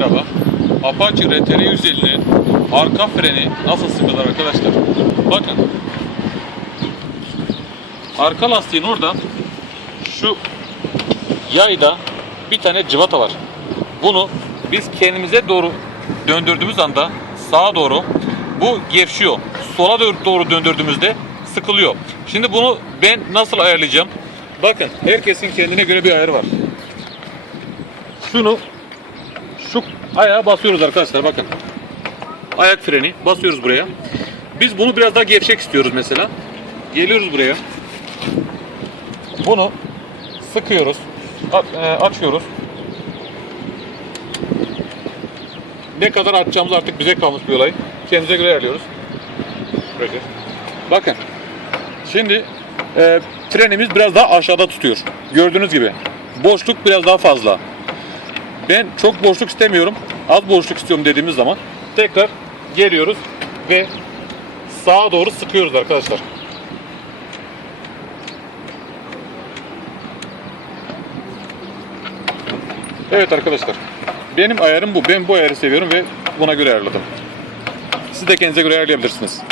merhaba. Apache RTR 150'nin arka freni nasıl sıkılır arkadaşlar? Bakın. Arka lastiğin orada şu yayda bir tane cıvata var. Bunu biz kendimize doğru döndürdüğümüz anda sağa doğru bu gevşiyor. Sola doğru döndürdüğümüzde sıkılıyor. Şimdi bunu ben nasıl ayarlayacağım? Bakın herkesin kendine göre bir ayarı var. Şunu şu ayağa basıyoruz arkadaşlar bakın. Ayak freni basıyoruz buraya. Biz bunu biraz daha gevşek istiyoruz mesela. Geliyoruz buraya. Bunu sıkıyoruz. e, açıyoruz. Ne kadar açacağımız artık bize kalmış bir olay. Kendimize göre ayarlıyoruz. Böyle. Bakın. Şimdi e, frenimiz biraz daha aşağıda tutuyor. Gördüğünüz gibi. Boşluk biraz daha fazla. Ben çok boşluk istemiyorum. Az boşluk istiyorum dediğimiz zaman tekrar geliyoruz ve sağa doğru sıkıyoruz arkadaşlar. Evet arkadaşlar. Benim ayarım bu. Ben bu ayarı seviyorum ve buna göre ayarladım. Siz de kendinize göre ayarlayabilirsiniz.